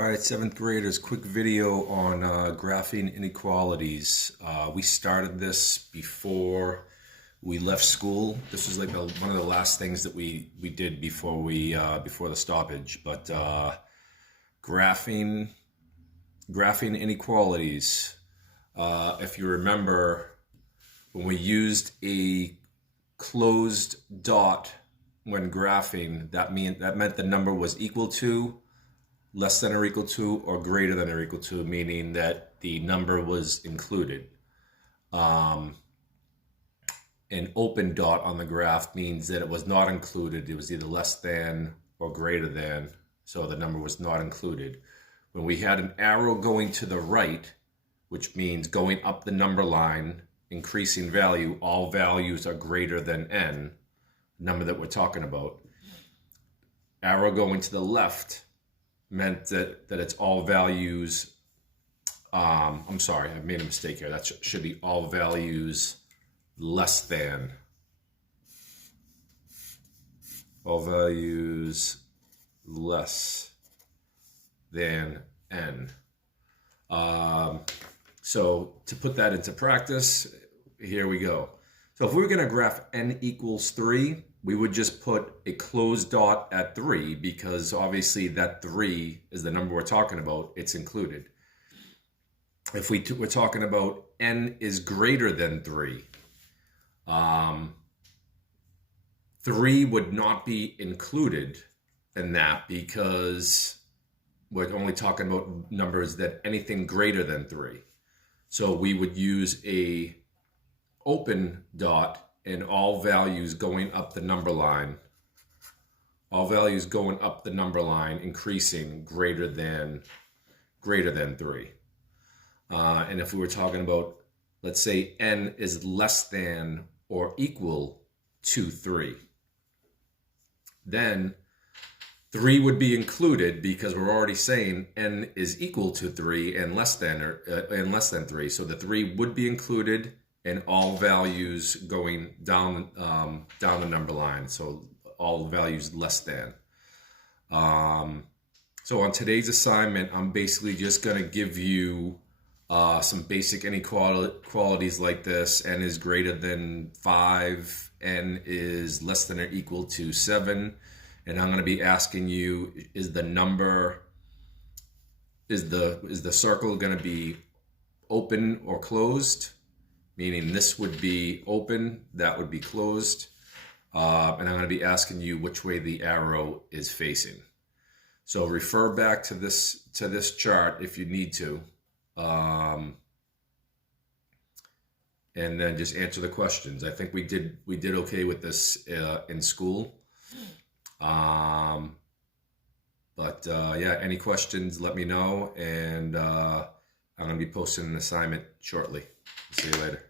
All right, seventh graders, quick video on graphing inequalities. We started this before we left school. This was like one of the last things that we did before before the stoppage. But graphing inequalities. If you remember, when we used a closed dot when graphing, that meant the number was equal to, less than or equal to, or greater than or equal to, meaning that the number was included. An open dot on the graph means that it was not included. It was either less than or greater than, so the number was not included. When we had an arrow going to the right, which means going up the number line, increasing value, all values are greater than n, number that we're talking about. Arrow going to the left meant that it's all values. I'm sorry, I made a mistake here. That should be all values less than. All values less than n. So to put that into practice, here we go. So if we were going to graph n equals 3, we would just put a closed dot at 3 because obviously that 3 is the number we're talking about. It's included. If we're talking about n is greater than 3, 3 would not be included in that because we're only talking about numbers that anything greater than 3. So we would use a open dot and all values going up the number line. All values going up the number line, increasing greater than 3. And if we were talking about, let's say n is less than or equal to 3, then 3 would be included because we're already saying n is equal to 3 and less than 3. So the 3 would be included and all values going down the number line. So all values less than. So on today's assignment, I'm basically just going to give you some basic inequalities like this. N is greater than 5. N is less than or equal to 7. And I'm going to be asking you, is the circle going to be open or closed? Meaning this would be open, that would be closed. And I'm going to be asking you which way the arrow is facing. So refer back to this chart if you need to. And then just answer the questions. I think we did okay with this in school. Yeah, any questions, let me know. And I'm going to be posting an assignment shortly. See you later.